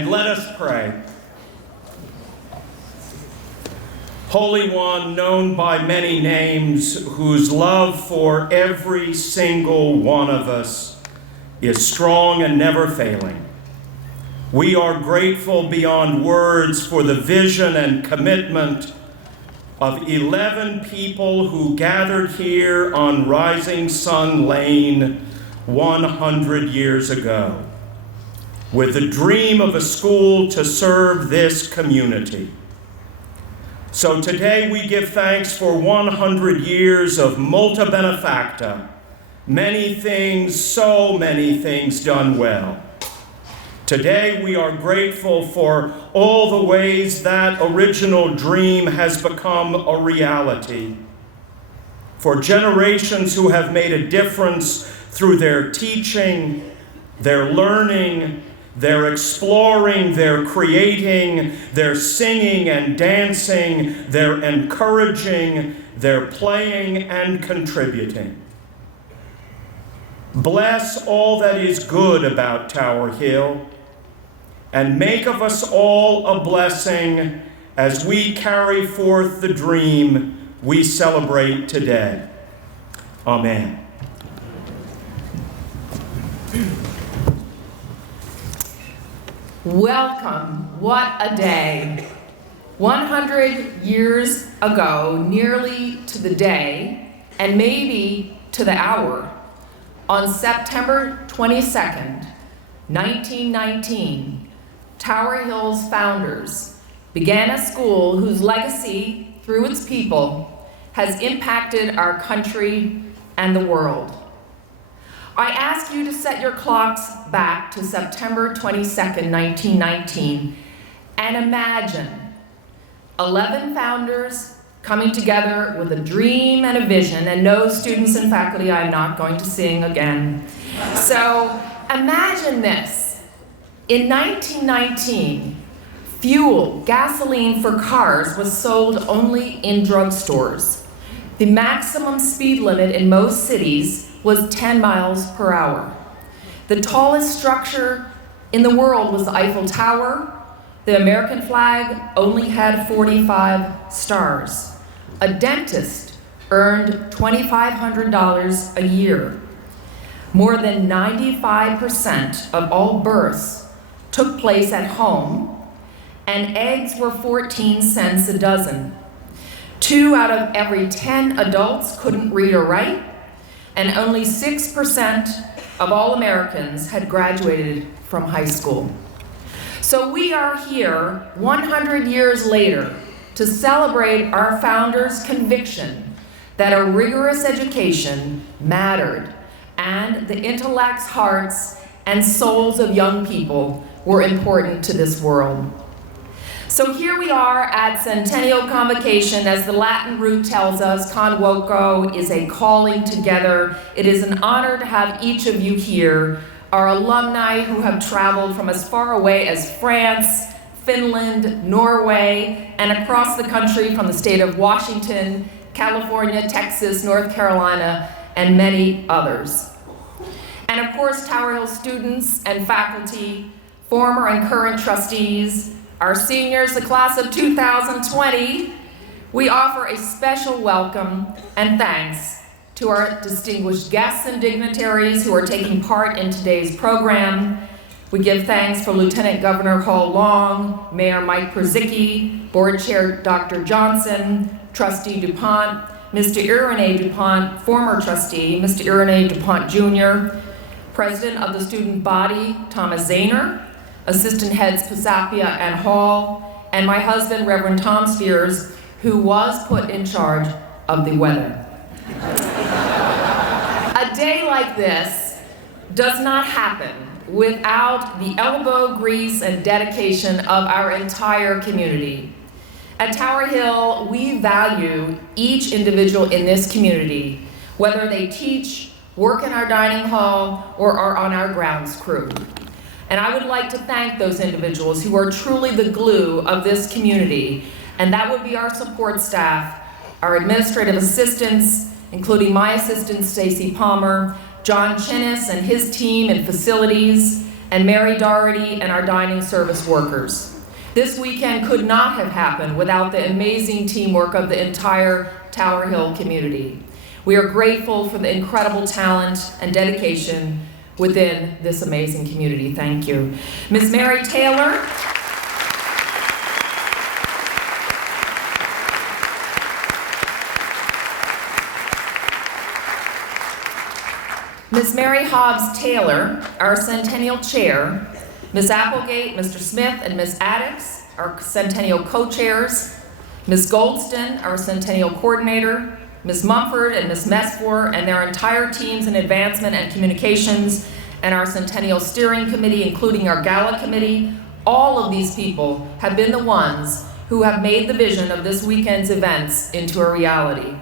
And let us pray. Holy One, known by many names, whose love for every single one of us is strong and never failing, we are grateful beyond words for the vision and commitment of 11 people who gathered here on Rising Sun Lane 100 years ago, with the dream of a school to serve this community. So today we give thanks for 100 years of multa benefacta, many things, so many things done well. Today we are grateful for all the ways that original dream has become a reality, for generations who have made a difference through their teaching, their learning, their exploring, their creating, their singing and dancing, their encouraging, their playing and contributing. Bless all that is good about Tower Hill, and make of us all a blessing as we carry forth the dream we celebrate today. Amen. Welcome. What a day. 100 years ago, nearly to the day, and maybe to the hour, on September 22nd, 1919, Tower Hill's founders began a school whose legacy, through its people, has impacted our country and the world. I ask you to set your clocks back to September 22nd, 1919, and imagine 11 founders coming together with a dream and a vision, and no, students and faculty, I'm not going to sing again. So imagine this. In 1919, fuel, gasoline for cars was sold only in drugstores. The maximum speed limit in most cities was 10 miles per hour. The tallest structure in the world was the Eiffel Tower. The American flag only had 45 stars. A dentist earned $2,500 a year. More than 95% of all births took place at home, and eggs were 14 cents a dozen. 2 out of every 10 adults couldn't read or write, and only 6% of all Americans had graduated from high school. So we are here 100 years later to celebrate our founders' conviction that a rigorous education mattered and the intellects, hearts, and souls of young people were important to this world. So here we are at Centennial Convocation. As the Latin root tells us, convoco is a calling together. It is an honor to have each of you here, our alumni who have traveled from as far away as France, Finland, Norway, and across the country from the state of Washington, California, Texas, North Carolina, and many others. And of course, Tower Hill students and faculty, former and current trustees, our seniors, the class of 2020, we offer a special welcome and thanks to our distinguished guests and dignitaries who are taking part in today's program. We give thanks for Lieutenant Governor Hull Long, Mayor Mike Perzicki, Board Chair Dr. Johnson, Trustee DuPont, Mr. Irene DuPont, former trustee, Mr. Irene DuPont Jr., President of the student body, Thomas Zahner, Assistant Heads Pisapia and Hall, and my husband, Reverend Tom Spears, who was put in charge of the weather. A day like this does not happen without the elbow grease and dedication of our entire community. At Tower Hill, we value each individual in this community, whether they teach, work in our dining hall, or are on our grounds crew. And I would like to thank those individuals who are truly the glue of this community, and that would be our support staff, our administrative assistants, including my assistant, Stacy Palmer, John Chinnis and his team in facilities, and Mary Doherty and our dining service workers. This weekend could not have happened without the amazing teamwork of the entire Tower Hill community. We are grateful for the incredible talent and dedication within this amazing community. Thank you. Ms. Mary Taylor. Ms. Mary Hobbs Taylor, our Centennial Chair, Ms. Applegate, Mr. Smith, and Ms. Addix, our Centennial Co-Chairs, Ms. Goldston, our Centennial Coordinator, Ms. Mumford and Ms. Mesfor and their entire teams in advancement and communications, and our Centennial Steering Committee, including our Gala Committee. All of these people have been the ones who have made the vision of this weekend's events into a reality.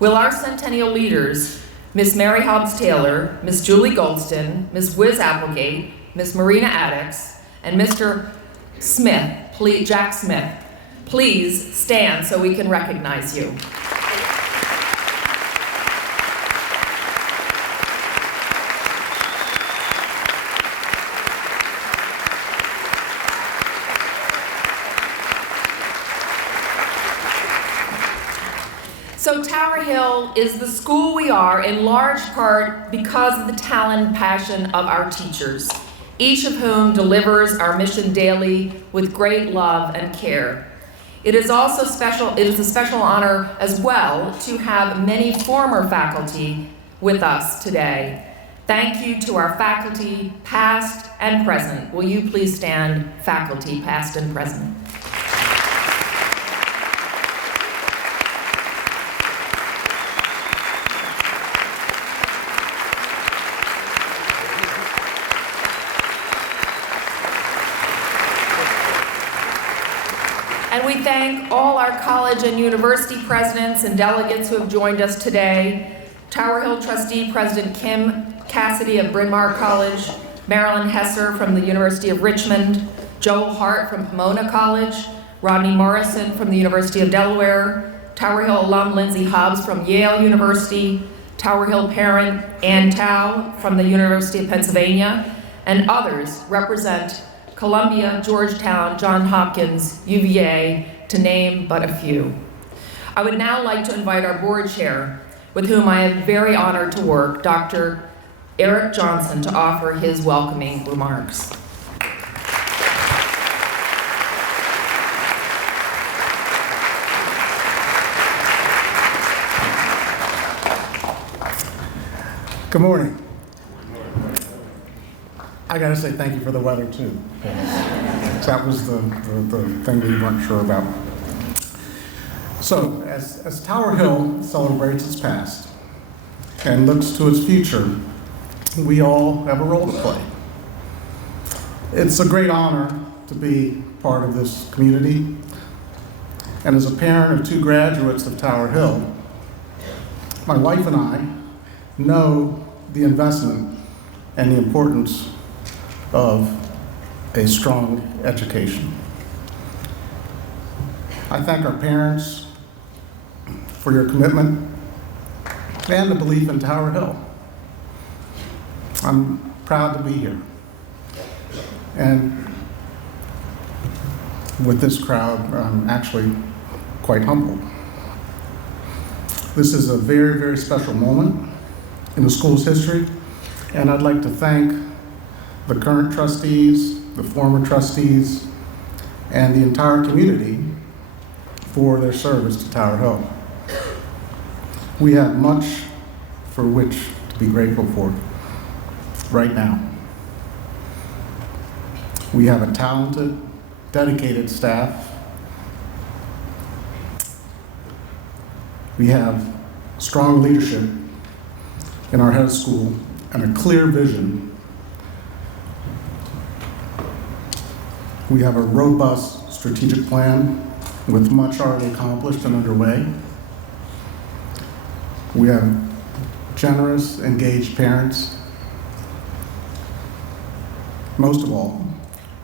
Will our Centennial leaders, Ms. Mary Hobbs Taylor, Ms. Julie Goldston, Ms. Wiz Applegate, Ms. Marina Addix, and Mr. Smith, Jack Smith, please stand so we can recognize you. So Tower Hill is the school we are in large part because of the talent and passion of our teachers, each of whom delivers our mission daily with great love and care. It is a special honor as well to have many former faculty with us today. Thank you to our faculty, past and present. Will you please stand, faculty, past and present? And we thank all our college and university presidents and delegates who have joined us today. Tower Hill trustee President Kim Cassidy of Bryn Mawr College, Marilyn Hesser from the University of Richmond, Joel Hart from Pomona College, Rodney Morrison from the University of Delaware, Tower Hill alum Lindsay Hobbs from Yale University, Tower Hill parent Ann Tao from the University of Pennsylvania, and others represent Columbia, Georgetown, Johns Hopkins, UVA, to name but a few. I would now like to invite our board chair, with whom I am very honored to work, Dr. Eric Johnson, to offer his welcoming remarks. Good morning. I gotta say thank you for the weather too. That was the thing we weren't sure about. So, as Tower Hill celebrates its past and looks to its future, we all have a role to play. It's a great honor to be part of this community, and as a parent of two graduates of Tower Hill, my wife and I know the investment and the importance of a strong education. I thank our parents for your commitment and the belief in Tower Hill. I'm proud to be here. And with this crowd, I'm actually quite humbled. This is a very, very special moment in the school's history, and I'd like to thank the current trustees, the former trustees, and the entire community for their service to Tower Hill. We have much for which to be grateful for right now. We have a talented, dedicated staff. We have strong leadership in our head of school and a clear vision. We have a robust strategic plan with much already accomplished and underway. We have generous, engaged parents. Most of all,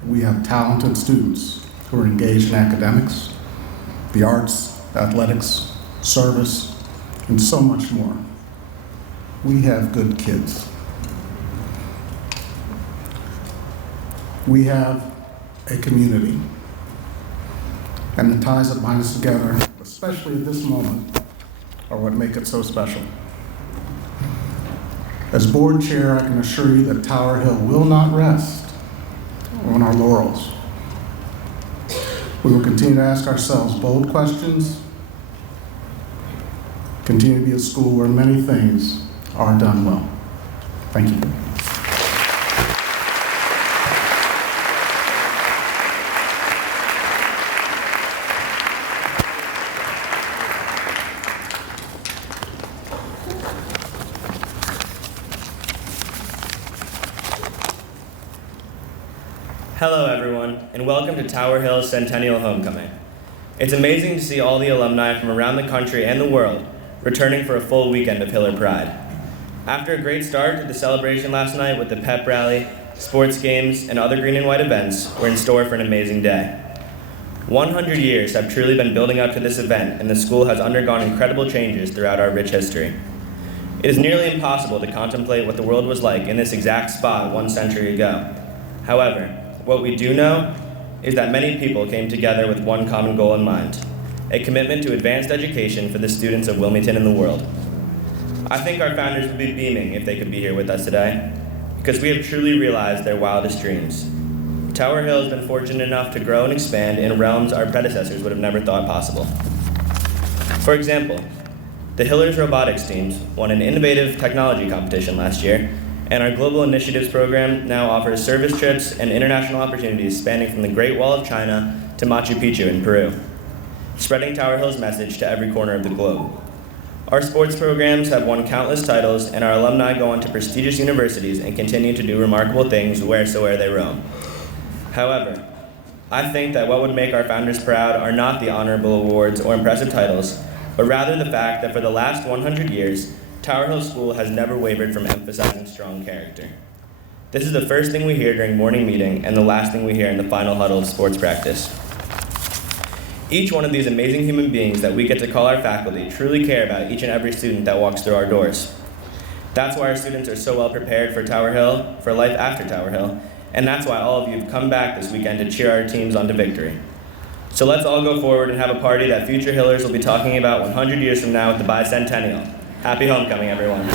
we have talented students who are engaged in academics, the arts, athletics, service, and so much more. We have good kids. We have a community. And the ties that bind us together, especially at this moment, are what make it so special. As board chair, I can assure you that Tower Hill will not rest on our laurels. We will continue to ask ourselves bold questions, continue to be a school where many things are done well. Thank you. Hello everyone, and welcome to Tower Hill's Centennial Homecoming. It's amazing to see all the alumni from around the country and the world returning for a full weekend of Hiller Pride. After a great start to the celebration last night with the pep rally, sports games, and other green and white events, we're in store for an amazing day. 100 years have truly been building up to this event, and the school has undergone incredible changes throughout our rich history. It is nearly impossible to contemplate what the world was like in this exact spot 1 century ago. However, what we do know is that many people came together with one common goal in mind, a commitment to advanced education for the students of Wilmington and the world. I think our founders would be beaming if they could be here with us today, because we have truly realized their wildest dreams. Tower Hill has been fortunate enough to grow and expand in realms our predecessors would have never thought possible. For example, the Hillers robotics teams won an innovative technology competition last year, and our Global Initiatives program now offers service trips and international opportunities spanning from the Great Wall of China to Machu Picchu in Peru, spreading Tower Hill's message to every corner of the globe. Our sports programs have won countless titles, and our alumni go on to prestigious universities and continue to do remarkable things wheresoever they roam. However, I think that what would make our founders proud are not the honorable awards or impressive titles, but rather the fact that for the last 100 years, Tower Hill School has never wavered from emphasizing strong character. This is the first thing we hear during morning meeting and the last thing we hear in the final huddle of sports practice. Each one of these amazing human beings that we get to call our faculty truly care about each and every student that walks through our doors. That's why our students are so well prepared for Tower Hill, for life after Tower Hill, and that's why all of you have come back this weekend to cheer our teams on to victory. So let's all go forward and have a party that future Hillers will be talking about 100 years from now at the Bicentennial. Happy homecoming, everyone.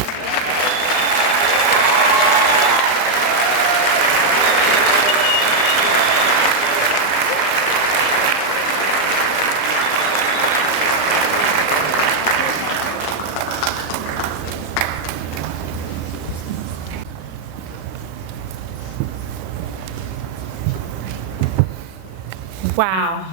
Wow.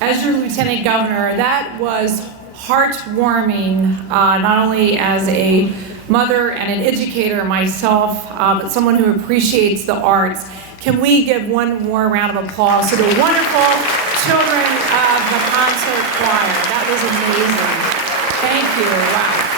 As your Lieutenant Governor, that was heartwarming, not only as a mother and an educator myself, but someone who appreciates the arts. Can we give one more round of applause to the wonderful children of the concert choir? That was amazing. Thank you. Wow.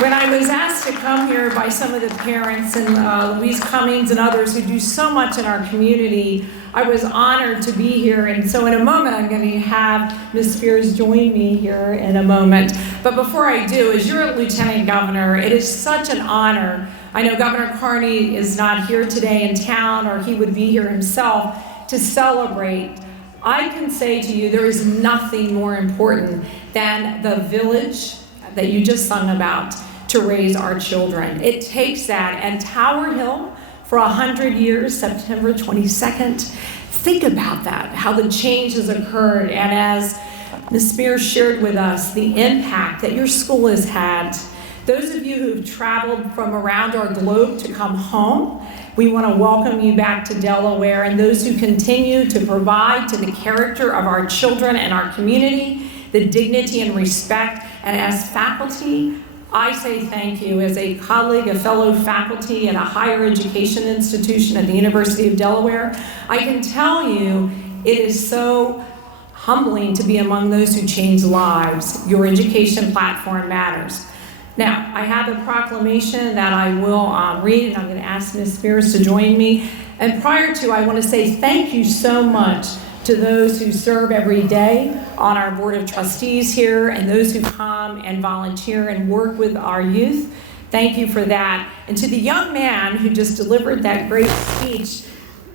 When I was asked to come here by some of the parents and Louise Cummings and others who do so much in our community, I was honored to be here. And so in a moment, I'm going to have Ms. Spears join me here in a moment. But before I do, as your Lieutenant Governor, it is such an honor. I know Governor Carney is not here today in town, or he would be here himself to celebrate. I can say to you, there is nothing more important than the village that you just sung about to raise our children. It takes that, and Tower Hill for 100 years, September 22nd. Think about that, how the change has occurred, and as Ms. Spears shared with us, the impact that your school has had. Those of you who've traveled from around our globe to come home, we want to welcome you back to Delaware, and those who continue to provide to the character of our children and our community, the dignity and respect. And as faculty, I say thank you. As a colleague, a fellow faculty at a higher education institution at the University of Delaware, I can tell you it is so humbling to be among those who change lives. Your education platform matters. Now, I have a proclamation that I will read, and I'm going to ask Ms. Spears to join me. And prior to, I want to say thank you so much to those who serve every day on our Board of Trustees here and those who come and volunteer and work with our youth. Thank you for that. And to the young man who just delivered that great speech,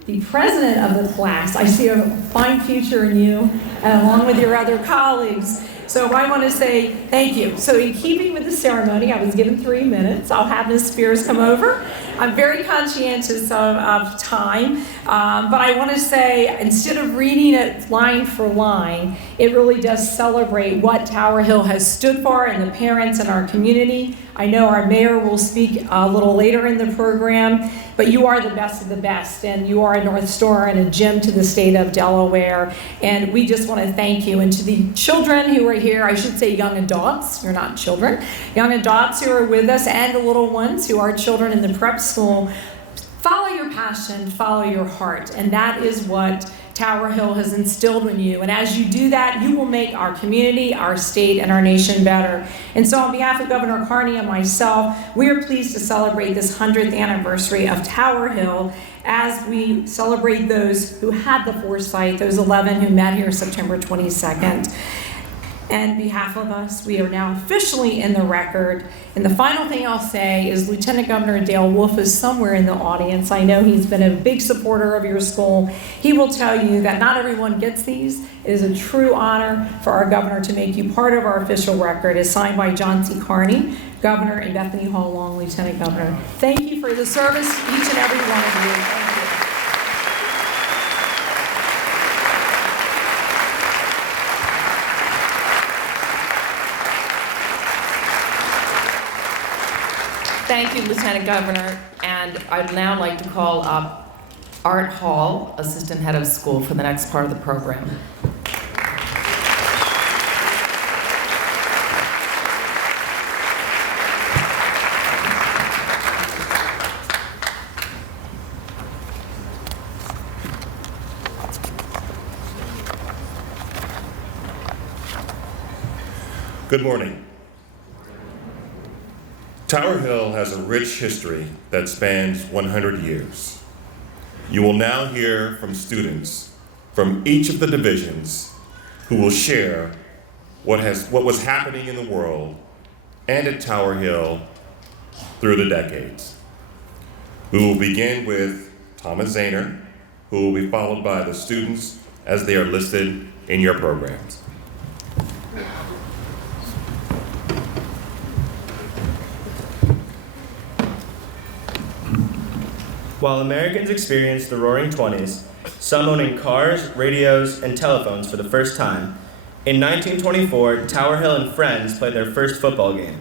the president of the class, I see a fine future in you, along with your other colleagues. So I want to say thank you. So in keeping with the ceremony, I was given 3 minutes. I'll have Ms. Spears come over. I'm very conscientious of time, but I want to say, instead of reading it line for line, it really does celebrate what Tower Hill has stood for and the parents in our community. I know our mayor will speak a little later in the program, but you are the best of the best, and you are a North Star and a gem to the state of Delaware, and we just want to thank you. And to the children who are here, I should say young adults, you're not children, young adults who are with us, and the little ones who are children in the prep school, follow your passion, follow your heart, and that is what Tower Hill has instilled in you. And as you do that, you will make our community, our state, and our nation better. And so on behalf of Governor Carney and myself, we are pleased to celebrate this 100th anniversary of Tower Hill as we celebrate those who had the foresight, those 11 who met here September 22nd. And on behalf of us, we are now officially in the record. And the final thing I'll say is Lieutenant Governor Dale Wolf is somewhere in the audience. I know he's been a big supporter of your school. He will tell you that not everyone gets these. It is a true honor for our governor to make you part of our official record. It's signed by John C. Carney, Governor, and Bethany Hall Long, Lieutenant Governor. Thank you for the service, each and every one of you. Thank you. Thank you, Lieutenant Governor, and I'd now like to call up Art Hall, Assistant Head of School, for the next part of the program. Good morning. Tower Hill has a rich history that spans 100 years. You will now hear from students from each of the divisions who will share what was happening in the world and at Tower Hill through the decades. We will begin with Thomas Zahner, who will be followed by the students as they are listed in your programs. While Americans experienced the Roaring '20s, some owning cars, radios, and telephones for the first time, in 1924, Tower Hill and friends played their first football game.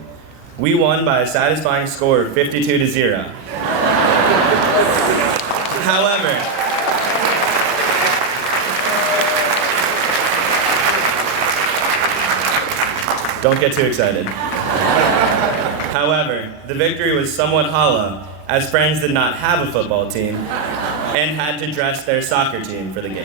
We won by a satisfying score of 52-0. However, don't get too excited. However, the victory was somewhat hollow, as friends did not have a football team and had to dress their soccer team for the game.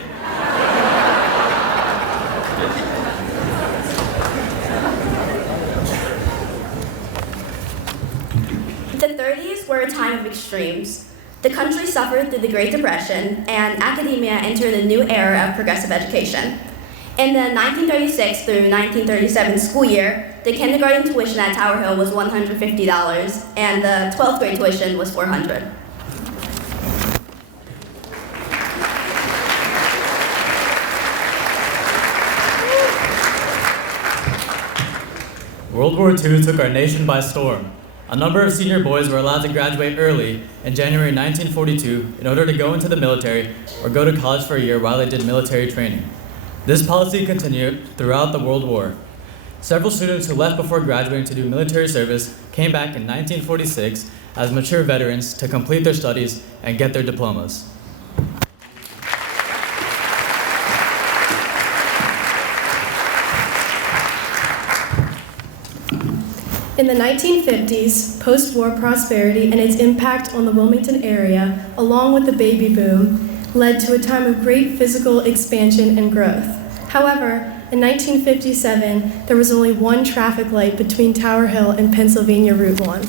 The 30s were a time of extremes. The country suffered through the Great Depression, and academia entered a new era of progressive education. In the 1936 through 1937 school year, the kindergarten tuition at Tower Hill was $150, and the 12th grade tuition was $400. World War II took our nation by storm. A number of senior boys were allowed to graduate early in January 1942 in order to go into the military or go to college for a year while they did military training. This policy continued throughout the World War. Several students who left before graduating to do military service came back in 1946 as mature veterans to complete their studies and get their diplomas. In the 1950s, post-war prosperity and its impact on the Wilmington area, along with the baby boom, led to a time of great physical expansion and growth. However, in 1957, there was only one traffic light between Tower Hill and Pennsylvania Route 1.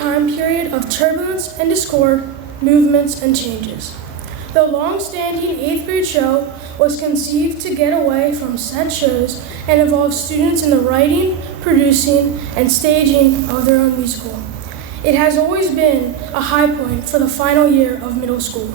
time period of turbulence and discord, movements and changes. The long-standing 8th grade show was conceived to get away from set shows and involve students in the writing, producing, and staging of their own musical. It has always been a high point for the final year of middle school.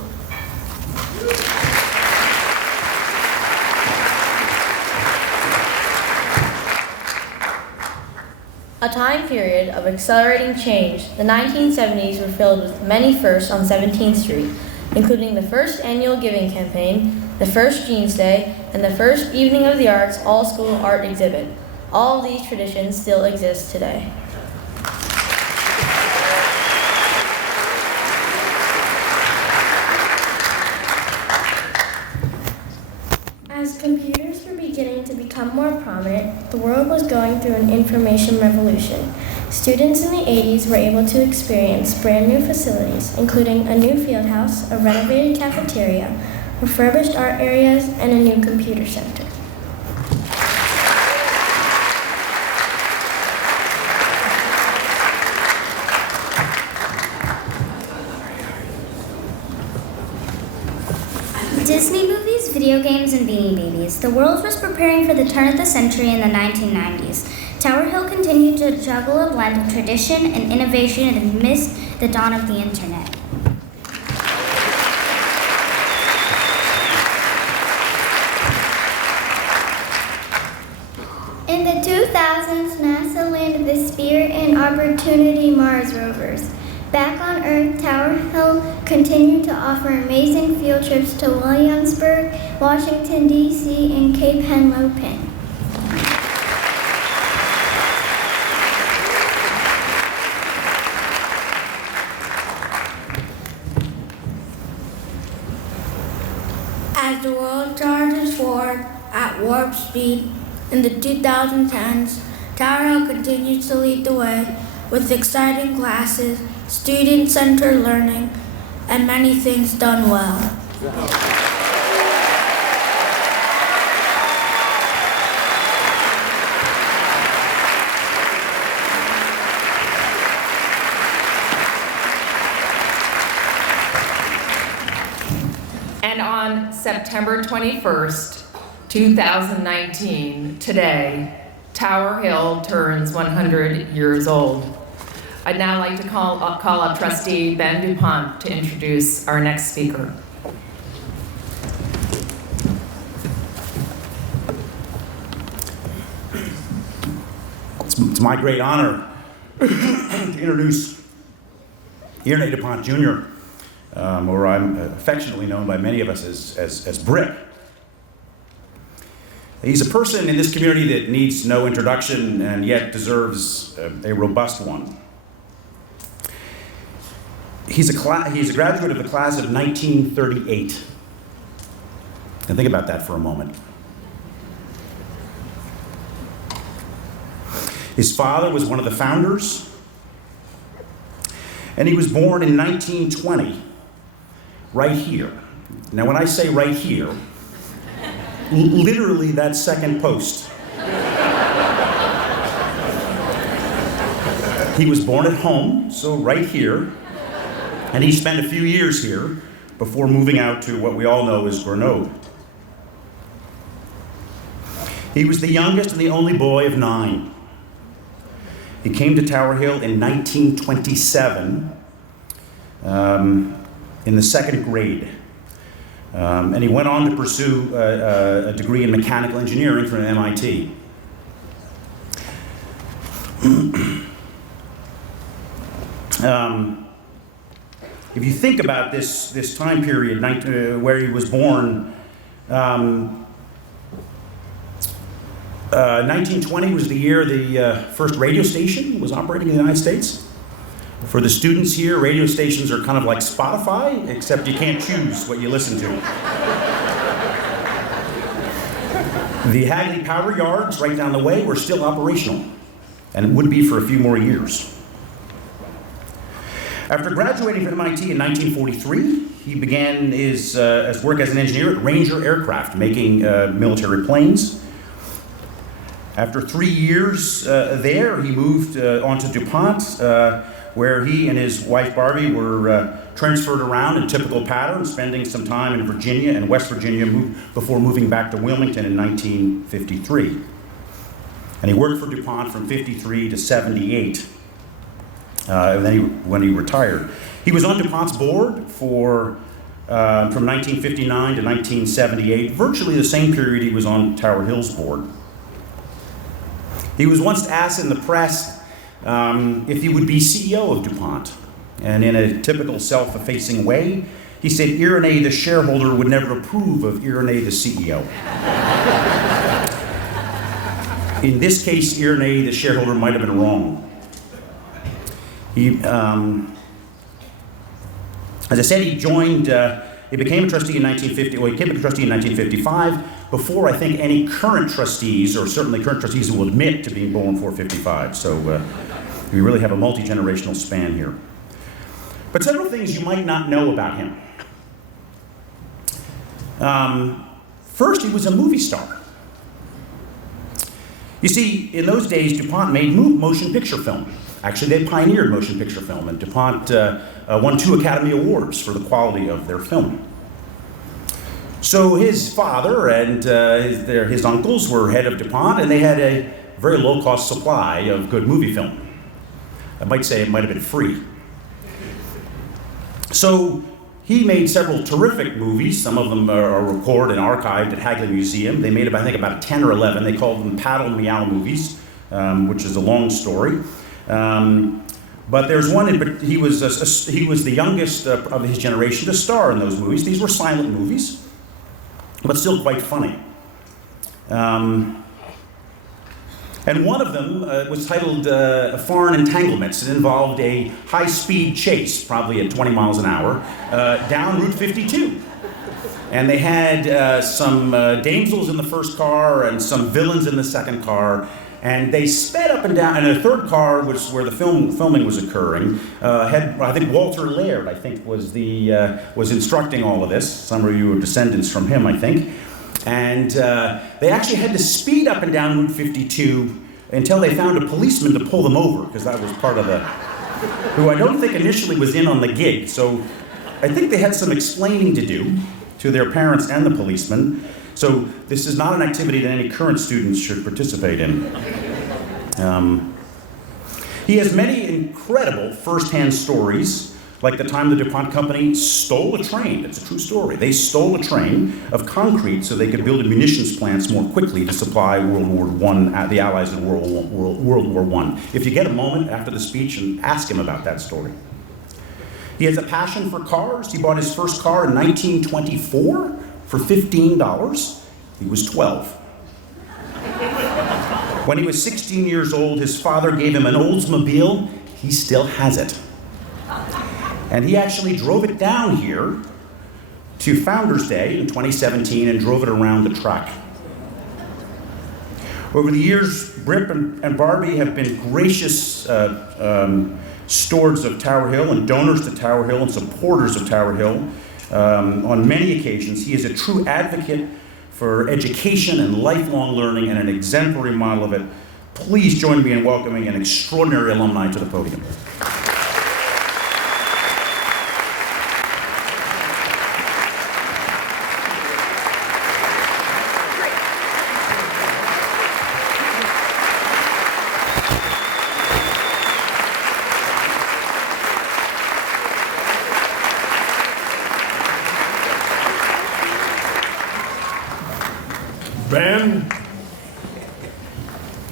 A time period of accelerating change, the 1970s were filled with many firsts on 17th Street, including the first annual giving campaign, the first Jeans Day, and the first Evening of the Arts all-school art exhibit. All of these traditions still exist today. As computers were beginning to become more prominent, the world was going through an information revolution. Students in the 80s were able to experience brand new facilities, including a new field house, a renovated cafeteria, refurbished art areas, and a new computer center. Disney movies, video games, and Beanie Babies. The world was preparing for the turn of the century in the 1990s. Tower Hill continued to juggle a blend of tradition and innovation amidst the dawn of the internet. In the 2000s, NASA landed the Spirit and Opportunity Mars rovers. Back on Earth, Tower Hill continued to offer amazing field trips to Williamsburg, Washington, D.C., and Cape Henlopen. As the world charges forward at warp speed in the 2010s, Tower Hill continues to lead the way with exciting classes, student-centered learning, and many things done well. And on September 21st, 2019, today, Tower Hill turns 100 years old. I'd now like to call up Trustee Ben DuPont to introduce our next speaker. It's my great honor to introduce Ernie DuPont Jr., or I'm affectionately known by many of us as Brick. He's a person in this community that needs no introduction and yet deserves a robust one. He's a graduate of the class of 1938. And think about that for a moment. His father was one of the founders, and he was born in 1920, right here. Now, when I say right here, literally that second post. He was born at home, so right here, and he spent a few years here before moving out to what we all know as Grenoble. He was the youngest and the only boy of 9. He came to Tower Hill in 1927 in the 2nd grade. And he went on to pursue a degree in mechanical engineering from MIT. If you think about this time period where he was born, 1920 was the year the first radio station was operating in the United States. For the students here, radio stations are kind of like Spotify, except you can't choose what you listen to. The Hagley Power Yards right down the way were still operational, and would be for a few more years. After graduating from MIT in 1943, he began his work as an engineer at Ranger Aircraft, making military planes. After 3 years there, he moved on to DuPont, where he and his wife Barbie were transferred around in typical pattern, spending some time in Virginia and West Virginia before moving back to Wilmington in 1953. And he worked for DuPont from 53 to 78, when he retired. He was on DuPont's board from 1959 to 1978, virtually the same period he was on Tower Hill's board. He was once asked in the press if he would be CEO of DuPont. And in a typical self-effacing way, he said Irenae the shareholder would never approve of Irenae the CEO. In this case, Irenae the shareholder might have been wrong. He, as I said, he became a trustee in 1950, well, he became a trustee in 1955, before I think any current trustees, or certainly current trustees will admit to being born before 55. So we really have a multi-generational span here. But several things you might not know about him. First, he was a movie star. You see, in those days, DuPont made motion picture film. Actually, they pioneered motion picture film, and DuPont won 2 Academy Awards for the quality of their film. So his father and his uncles were head of DuPont, and they had a very low-cost supply of good movie film. I might say it might have been free. So he made several terrific movies. Some of them are recorded and archived at Hagley Museum. They made, I think, about 10 or 11. They called them Paddle Meow movies, which is a long story. But there's one, but he was the youngest of his generation to star in those movies. These were silent movies, but still quite funny. And one of them was titled Foreign Entanglements. It involved a high-speed chase, probably at 20 miles an hour, down Route 52. And they had some damsels in the first car and some villains in the second car. And they sped up and down, and the third car was where the filming was occurring. I think Walter Laird, was instructing all of this. Some of you are descendants from him, I think. And they actually had to speed up and down Route 52 until they found a policeman to pull them over, because that was part of who I don't think initially was in on the gig. So I think they had some explaining to do to their parents and the policeman. So this is not an activity that any current students should participate in. He has many incredible first-hand stories, like the time the DuPont company stole a train. It's a true story. They stole a train of concrete so they could build munitions plants more quickly to supply World War I, the Allies in World War I. If you get a moment after the speech, and ask him about that story. He has a passion for cars. He bought his first car in 1924 for $15. He was 12. When he was 16 years old, his father gave him an Oldsmobile. He still has it. And he actually drove it down here to Founders Day in 2017 and drove it around the track. Over the years, Brip and Barbie have been gracious stewards of Tower Hill and donors to Tower Hill and supporters of Tower Hill. On many occasions, he is a true advocate for education and lifelong learning and an exemplary model of it. Please join me in welcoming an extraordinary alumni to the podium. Ben,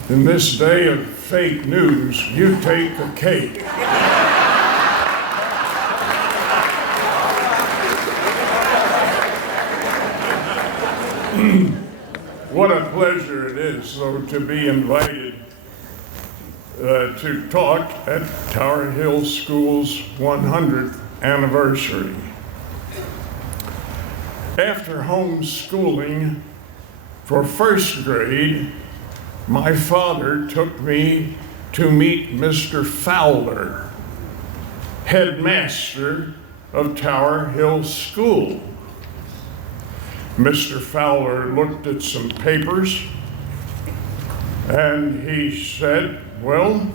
in this day of fake news, you take the cake. What a pleasure it is, though, to be invited to talk at Tower Hill School's 100th anniversary. After homeschooling for first grade, my father took me to meet Mr. Fowler, headmaster of Tower Hill School. Mr. Fowler looked at some papers and he said, well,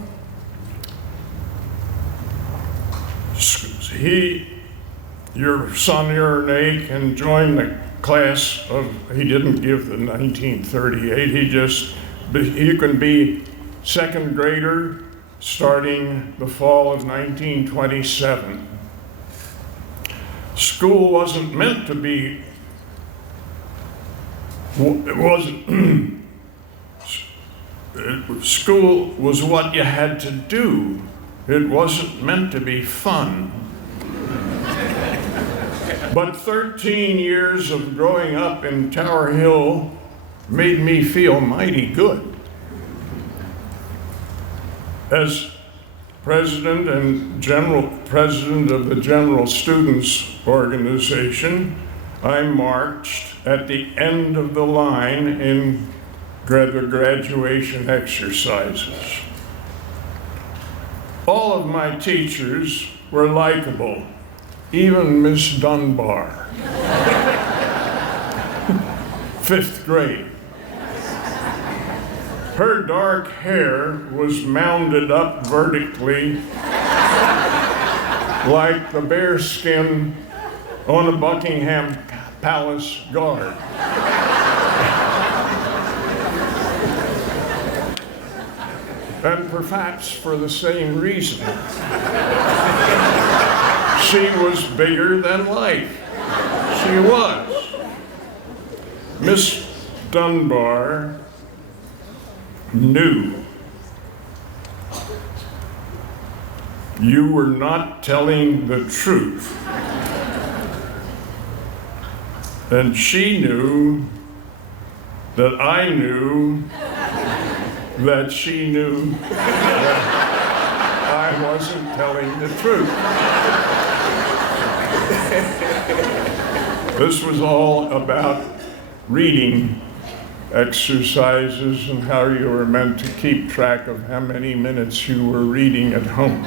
your son Urinate can join the class of, he didn't give the 1938, you can be second grader starting the fall of 1927. School wasn't meant to be, school was what you had to do. It wasn't meant to be fun. But 13 years of growing up in Tower Hill made me feel mighty good. As president and president of the General Students Organization, I marched at the end of the line in the graduation exercises. All of my teachers were likable, even Miss Dunbar, 5th grade. Her dark hair was mounded up vertically like the bearskin on a Buckingham Palace guard. And perhaps for the same reason. She was bigger than life. She was. Miss Dunbar knew you were not telling the truth. And she knew that I knew that she knew that I wasn't telling the truth. This was all about reading exercises and how you were meant to keep track of how many minutes you were reading at home.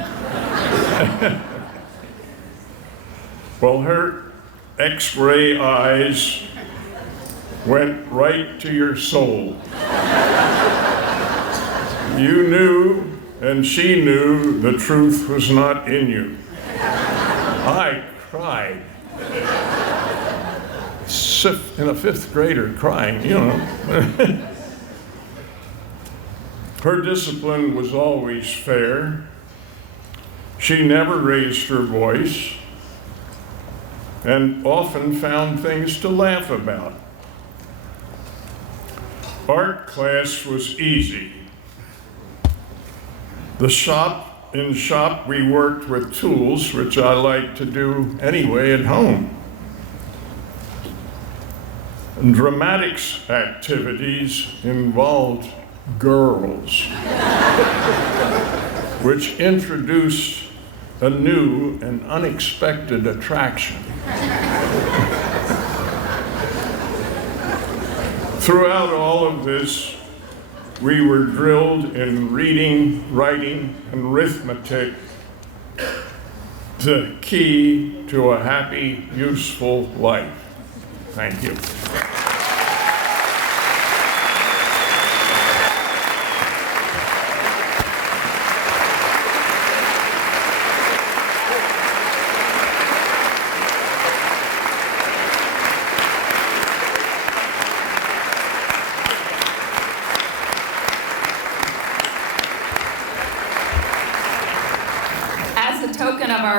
Well, her X-ray eyes went right to your soul. You knew, and she knew, the truth was not in you. I cried. In a 5th grader crying, you know. Her discipline was always fair. She never raised her voice and often found things to laugh about. Art class was easy. In shop, we worked with tools, which I like to do anyway at home. And dramatics activities involved girls, which introduced a new and unexpected attraction. Throughout all of this, we were drilled in reading, writing, and arithmetic, the key to a happy, useful life. Thank you.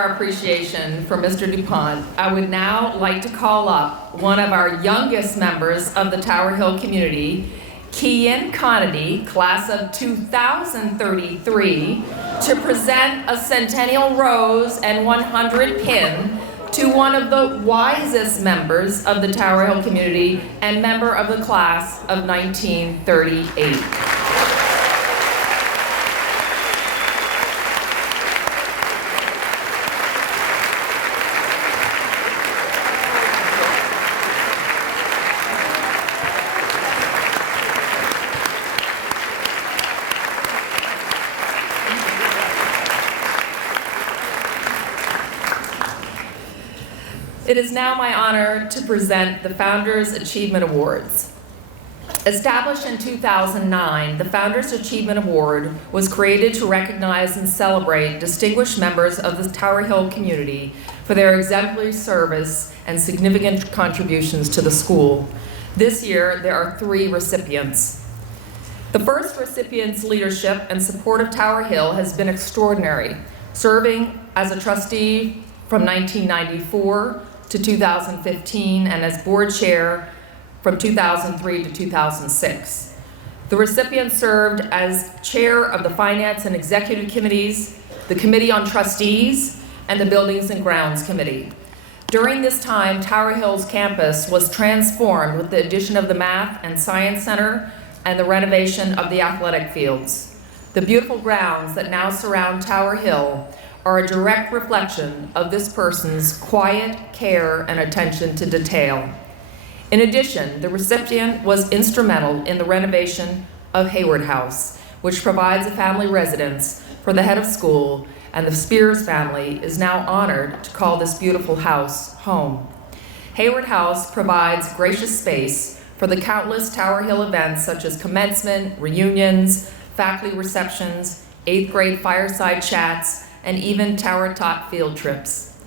Appreciation for Mr. DuPont, I would now like to call up one of our youngest members of the Tower Hill community, Kian Conady, class of 2033, to present a Centennial Rose and 100 pin to one of the wisest members of the Tower Hill community and member of the class of 1938. It is now my honor to present the Founders Achievement Awards. Established in 2009, the Founders Achievement Award was created to recognize and celebrate distinguished members of the Tower Hill community for their exemplary service and significant contributions to the school. This year, there are 3 recipients. The first recipient's leadership and support of Tower Hill has been extraordinary, serving as a trustee from 1994 to 2015 and as board chair from 2003 to 2006. The recipient served as chair of the Finance and Executive Committees, the Committee on Trustees, and the Buildings and Grounds Committee. During this time, Tower Hill's campus was transformed with the addition of the Math and Science Center and the renovation of the athletic fields. The beautiful grounds that now surround Tower Hill are a direct reflection of this person's quiet care and attention to detail. In addition, the recipient was instrumental in the renovation of Hayward House, which provides a family residence for the head of school, and the Spears family is now honored to call this beautiful house home. Hayward House provides gracious space for the countless Tower Hill events such as commencement, reunions, faculty receptions, 8th grade fireside chats, and even Tower Tot field trips.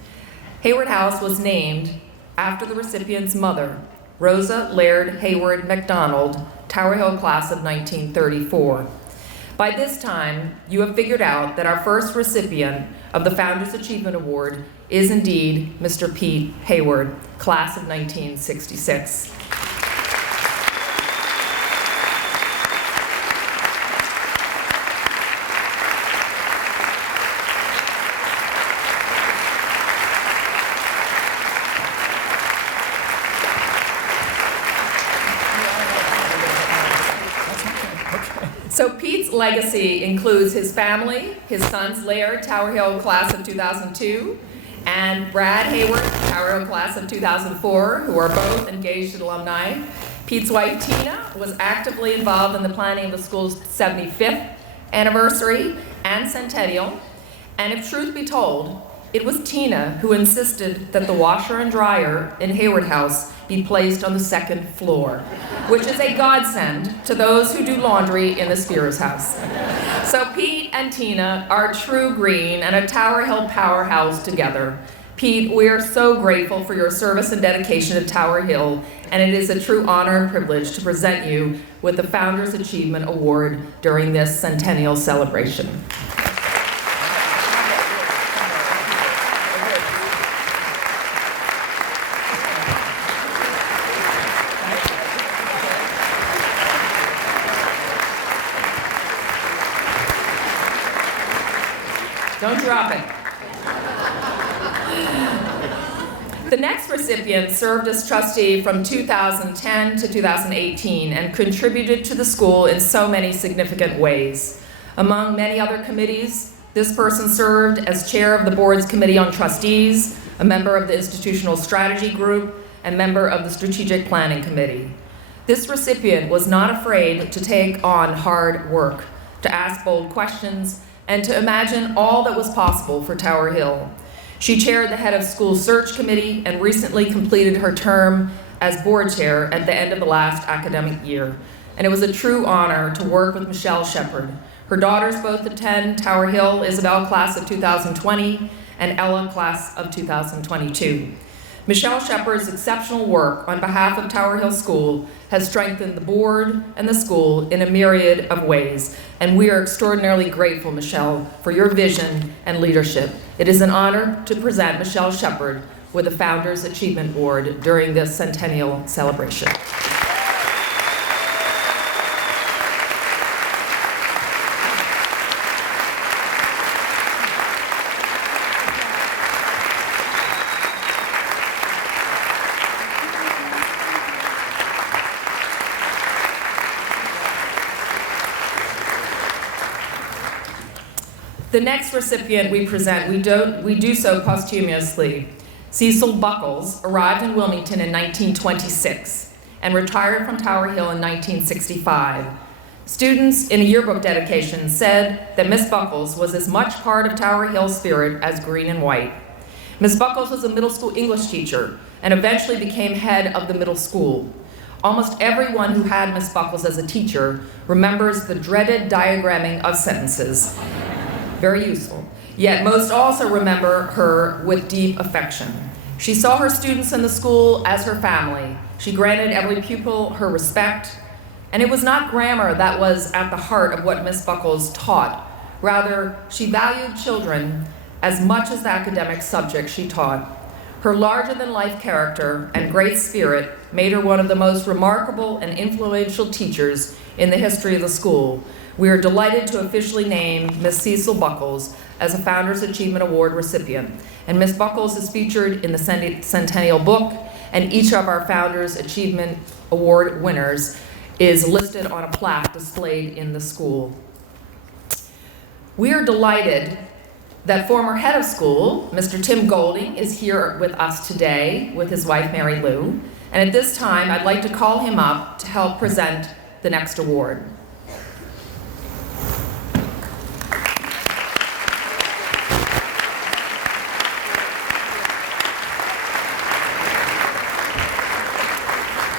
Hayward House was named after the recipient's mother, Rosa Laird Hayward MacDonald, Tower Hill class of 1934. By this time, you have figured out that our first recipient of the Founders Achievement Award is indeed Mr. Pete Hayward, class of 1966. So Pete's legacy includes his family, his sons Laird, Tower Hill class of 2002, and Brad Hayward, Tower Hill class of 2004, who are both engaged alumni. Pete's wife Tina was actively involved in the planning of the school's 75th anniversary and centennial. And if truth be told, it was Tina who insisted that the washer and dryer in Hayward House be placed on the 2nd floor, which is a godsend to those who do laundry in the Spears house. So Pete and Tina are true green and a Tower Hill powerhouse together. Pete, we are so grateful for your service and dedication to Tower Hill, and it is a true honor and privilege to present you with the Founders Achievement Award during this centennial celebration. Don't drop it. The next recipient served as trustee from 2010 to 2018 and contributed to the school in so many significant ways. Among many other committees, this person served as chair of the board's Committee on Trustees, a member of the Institutional Strategy Group, and member of the Strategic Planning Committee. This recipient was not afraid to take on hard work, to ask bold questions, and to imagine all that was possible for Tower Hill. She chaired the head of school search committee and recently completed her term as board chair at the end of the last academic year. And it was a true honor to work with Michelle Shepard. Her daughters both attend Tower Hill, Isabel class of 2020 and Ella class of 2022. Michelle Shepard's exceptional work on behalf of Tower Hill School has strengthened the board and the school in a myriad of ways, and we are extraordinarily grateful, Michelle, for your vision and leadership. It is an honor to present Michelle Shepard with the Founders Achievement Award during this centennial celebration. The next recipient we present, we do so posthumously. Cecil Buckles arrived in Wilmington in 1926 and retired from Tower Hill in 1965. Students in a yearbook dedication said that Miss Buckles was as much part of Tower Hill's spirit as green and white. Miss Buckles was a middle school English teacher and eventually became head of the middle school. Almost everyone who had Miss Buckles as a teacher remembers the dreaded diagramming of sentences. Very useful. Yet most also remember her with deep affection. She saw her students in the school as her family. She granted every pupil her respect, and it was not grammar that was at the heart of what Miss Buckles taught. Rather, she valued children as much as the academic subject she taught. Her larger-than-life character and great spirit made her one of the most remarkable and influential teachers in the history of the school. We are delighted to officially name Miss Cecil Buckles as a Founders Achievement Award recipient. And Miss Buckles is featured in the Centennial book, and each of our Founders Achievement Award winners is listed on a plaque displayed in the school. We are delighted that former head of school, Mr. Tim Golding, is here with us today with his wife, Mary Lou. And at this time, I'd like to call him up to help present the next award.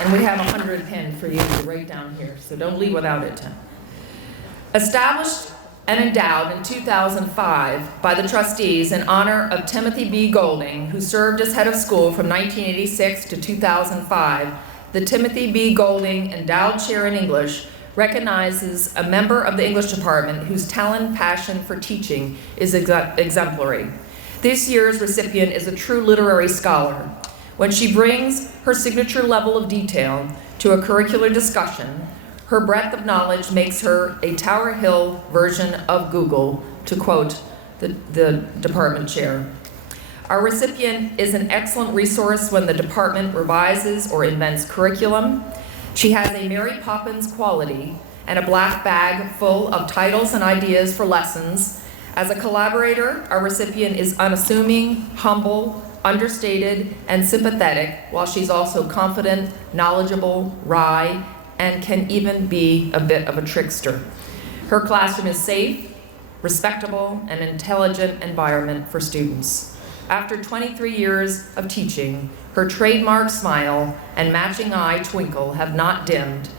And we have 100 pinned for you to write down here, so don't leave without it, Tim. Established and endowed in 2005 by the trustees in honor of Timothy B. Golding, who served as head of school from 1986 to 2005, the Timothy B. Golding Endowed Chair in English recognizes a member of the English department whose talent and passion for teaching is exemplary. This year's recipient is a true literary scholar. When she brings her signature level of detail to a curricular discussion, her breadth of knowledge makes her a Tower Hill version of Google, to quote the department chair. Our recipient is an excellent resource when the department revises or invents curriculum. She has a Mary Poppins quality and a black bag full of titles and ideas for lessons. As a collaborator, our recipient is unassuming, humble, understated, and sympathetic, while she's also confident, knowledgeable, wry, and can even be a bit of a trickster. Her classroom is safe, respectable, and intelligent environment for students. After 23 years of teaching, her trademark smile and matching eye twinkle have not dimmed.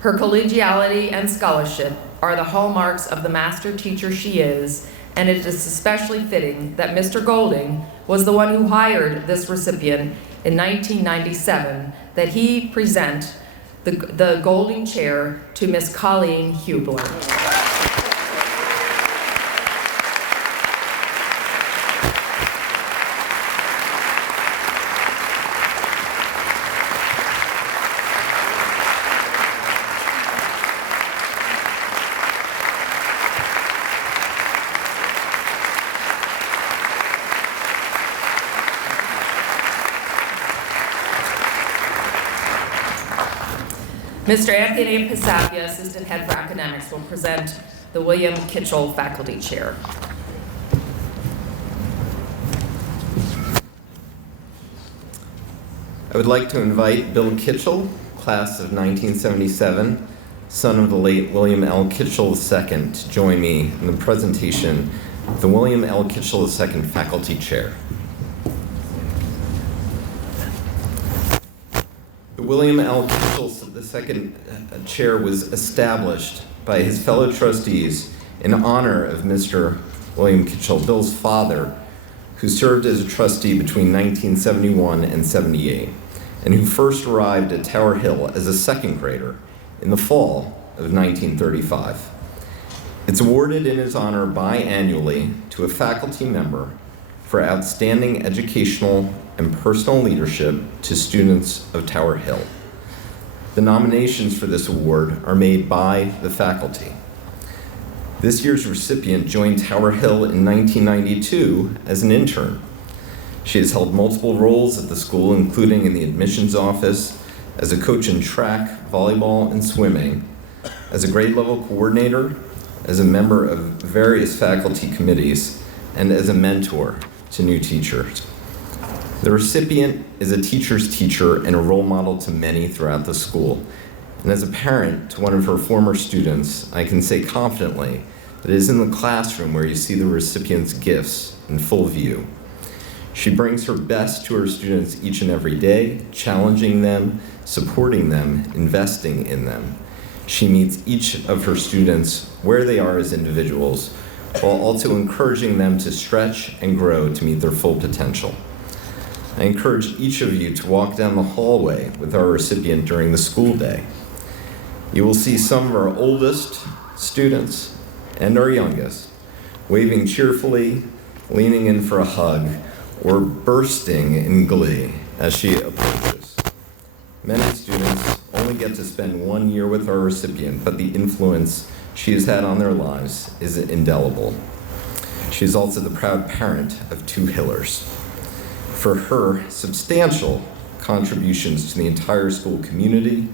Her collegiality and scholarship are the hallmarks of the master teacher she is, and it is especially fitting that Mr. Golding was the one who hired this recipient in 1997, that he present the Golding Chair to Miss Colleen Hubler. Mr. Anthony Pisapia, Assistant Head for Academics, will present the William Kitchel Faculty Chair. I would like to invite Bill Kitchel, class of 1977, son of the late William L. Kitchel II, to join me in the presentation of the William L. Kitchel II Faculty Chair. The William L. Kitchel II chair was established by his fellow trustees in honor of Mr. William Kitchel, Bill's father, who served as a trustee between 1971 and 78, and who first arrived at Tower Hill as a second grader in the fall of 1935. It's awarded in his honor biannually to a faculty member for outstanding educational and personal leadership to students of Tower Hill. The nominations for this award are made by the faculty. This year's recipient joined Tower Hill in 1992 as an intern. She has held multiple roles at the school, including in the admissions office, as a coach in track, volleyball, and swimming, as a grade level coordinator, as a member of various faculty committees, and as a mentor to new teachers. The recipient is a teacher's teacher and a role model to many throughout the school. And as a parent to one of her former students, I can say confidently that it is in the classroom where you see the recipient's gifts in full view. She brings her best to her students each and every day, challenging them, supporting them, investing in them. She meets each of her students where they are as individuals, while also encouraging them to stretch and grow to meet their full potential. I encourage each of you to walk down the hallway with our recipient during the school day. You will see some of our oldest students and our youngest waving cheerfully, leaning in for a hug, or bursting in glee as she approaches. Many students only get to spend 1 year with our recipient, but the influence she has had on their lives is indelible. She is also the proud parent of 2 Hillers. For her substantial contributions to the entire school community,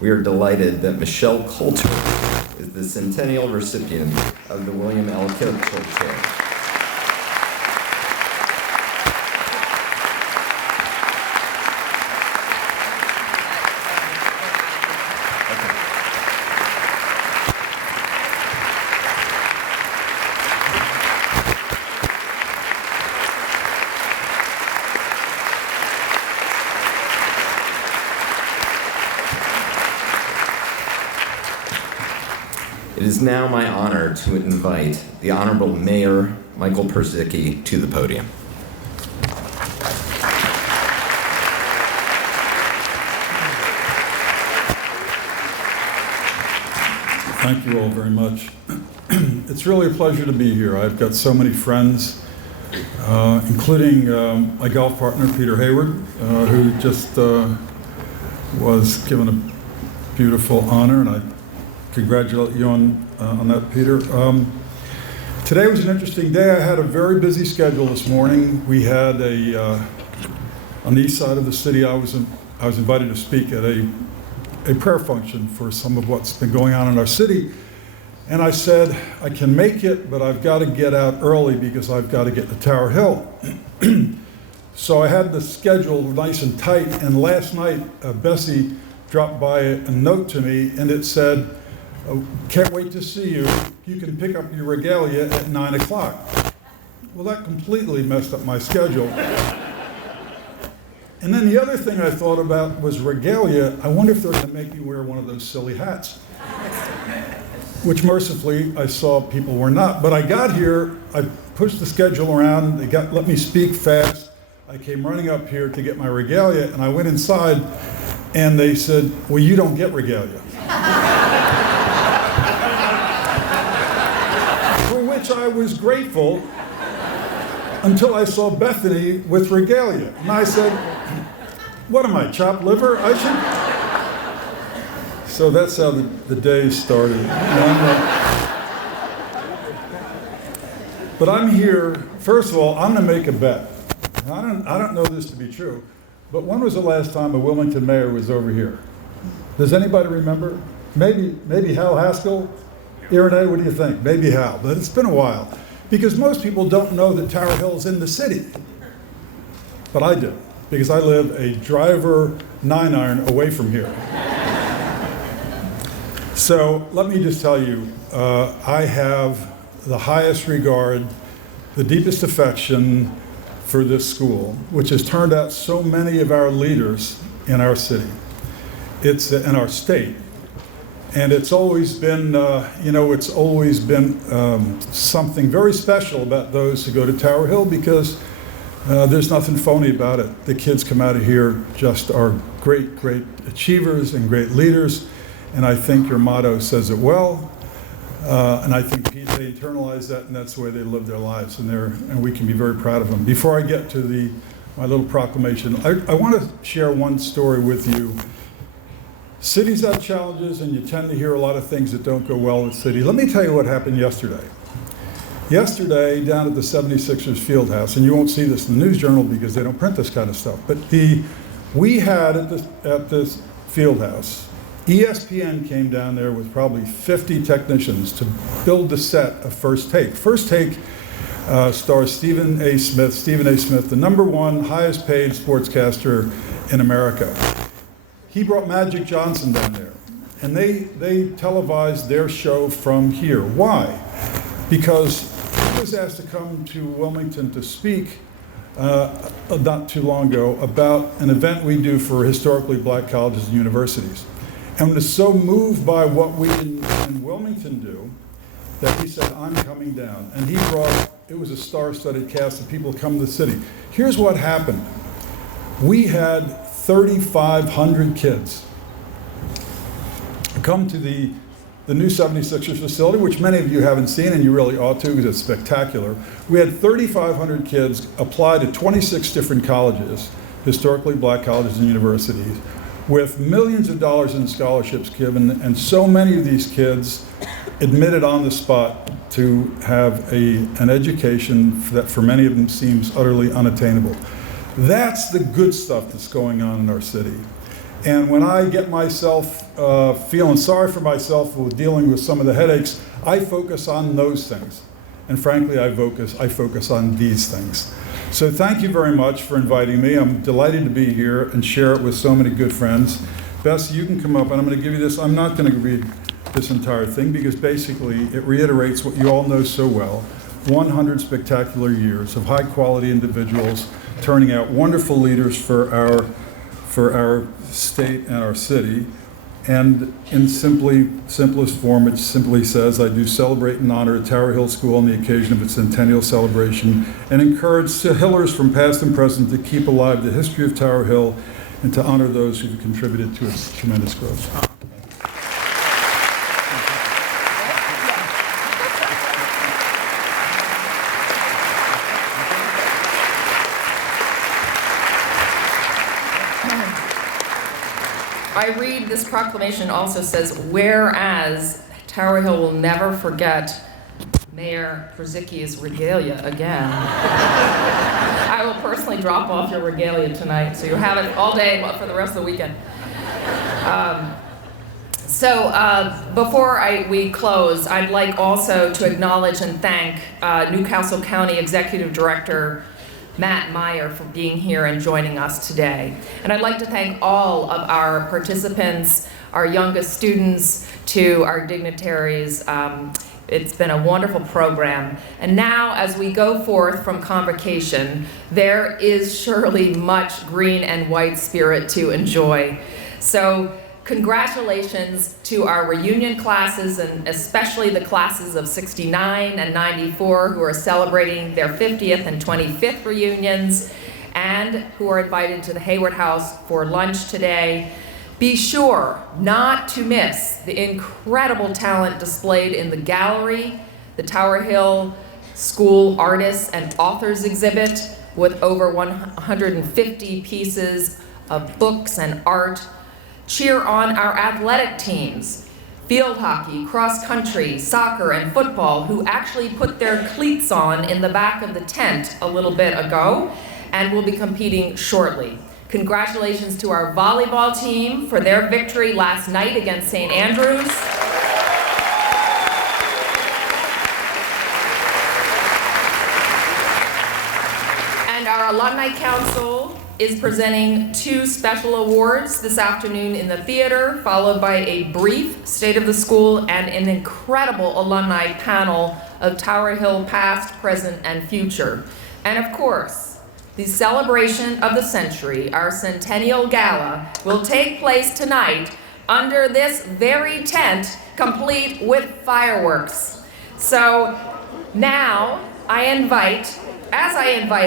we are delighted that Michelle Coulter is the Centennial recipient of the William L. Kitchel Chair. It is now my honor to invite the Honorable Mayor Michael Perzicki to the podium. Thank you all very much. It's really a pleasure to be here. I've got so many friends, including my golf partner, Peter Hayward, who just was given a beautiful honor, and I congratulate you on that, Peter. Today was an interesting day. I had a very busy schedule this morning. We had on the east side of the city, I was invited to speak at a prayer function for some of what's been going on in our city. And I said, I can make it, but I've got to get out early because I've got to get to Tower Hill. So I had the schedule nice and tight, and last night, Bessie dropped by a note to me, and it said, can't wait to see you. You can pick up your regalia at 9 o'clock. Well, that completely messed up my schedule. And then the other thing I thought about was regalia. I wonder if they're going to make me wear one of those silly hats, which mercifully I saw people were not. But I got here, I pushed the schedule around, they let me speak fast. I came running up here to get my regalia, and I went inside, and they said, well, you don't get regalia. For which I was grateful until I saw Bethany with regalia. And I said, what am I, chopped liver? I should. So that's how the day started. But I'm here, first of all, I'm gonna make a bet. I don't know this to be true, but when was the last time a Wilmington mayor was over here? Does anybody remember? Maybe Hal Haskell? Irene, what do you think? Maybe Hal, but it's been a while. Because most people don't know that Tower Hill's in the city. But I do, because I live a driver 9-iron away from here. So let me just tell you, I have the highest regard, the deepest affection for this school, which has turned out so many of our leaders in our city. It's in our state. And it's always been, something very special about those who go to Tower Hill because there's nothing phony about it. The kids come out of here just are great, great achievers and great leaders. And I think your motto says it well. And I think they internalize that, and that's the way they live their lives. And we can be very proud of them. Before I get to my little proclamation, I want to share one story with you. Cities have challenges, and you tend to hear a lot of things that don't go well with cities. Let me tell you what happened yesterday. Yesterday, down at the 76ers field house, and you won't see this in the News Journal because they don't print this kind of stuff, but we had at this field house, ESPN came down there with probably 50 technicians to build the set of First Take. First Take stars Stephen A. Smith, the #1 highest paid sportscaster in America. He brought Magic Johnson down there, and they televised their show from here. Why? Because he was asked to come to Wilmington to speak not too long ago about an event we do for historically black colleges and universities. And was so moved by what we in Wilmington do that he said, I'm coming down. And he brought, it was a star-studded cast of people come to the city. Here's what happened. We had 3,500 kids come to the new 76ers facility, which many of you haven't seen, and you really ought to because it's spectacular. We had 3,500 kids apply to 26 different colleges, historically black colleges and universities, with millions of dollars in scholarships given, and so many of these kids admitted on the spot to have an education that for many of them seems utterly unattainable. That's the good stuff that's going on in our city. And when I get myself feeling sorry for myself with dealing with some of the headaches, I focus on those things. And frankly, I focus on these things. So thank you very much for inviting me. I'm delighted to be here and share it with so many good friends. Bessie, you can come up, and I'm going to give you this. I'm not going to read this entire thing because basically it reiterates what you all know so well. 100 spectacular years of high-quality individuals turning out wonderful leaders for our state and our city. And in simplest form, it simply says, I do celebrate and honor Tower Hill School on the occasion of its centennial celebration and encourage Hillers from past and present to keep alive the history of Tower Hill and to honor those who've contributed to its tremendous growth. I read this proclamation also says, whereas Tower Hill will never forget Mayor Krzyzicki's regalia again. I will personally drop off your regalia tonight, so you'll have it all day for the rest of the weekend. Before we close, I'd like also to acknowledge and thank Newcastle County Executive Director Matt Meyer for being here and joining us today. And I'd like to thank all of our participants, our youngest students, to our dignitaries. It's been a wonderful program. And now, as we go forth from Convocation, there is surely much green and white spirit to enjoy. So congratulations to our reunion classes, and especially the classes of 69 and 94 who are celebrating their 50th and 25th reunions and who are invited to the Hayward House for lunch today. Be sure not to miss the incredible talent displayed in the gallery, the Tower Hill School Artists and Authors exhibit with over 150 pieces of books and art. Cheer on our athletic teams, field hockey, cross country, soccer, and football, who actually put their cleats on in the back of the tent a little bit ago and will be competing shortly. Congratulations to our volleyball team for their victory last night against St. Andrews. And our Alumni Council is presenting 2 special awards this afternoon in the theater, followed by a brief State of the School and an incredible alumni panel of Tower Hill past, present, and future. And of course, the celebration of the century, our Centennial Gala, will take place tonight under this very tent, complete with fireworks. So now I invite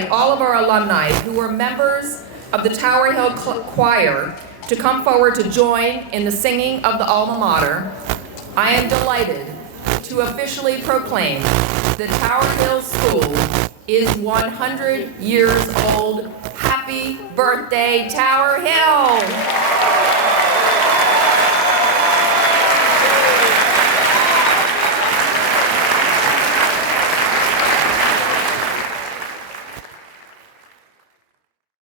all of our alumni who were members of the Tower Hill Choir to come forward to join in the singing of the alma mater. I am delighted to officially proclaim that Tower Hill School is 100 years old. Happy birthday, Tower Hill!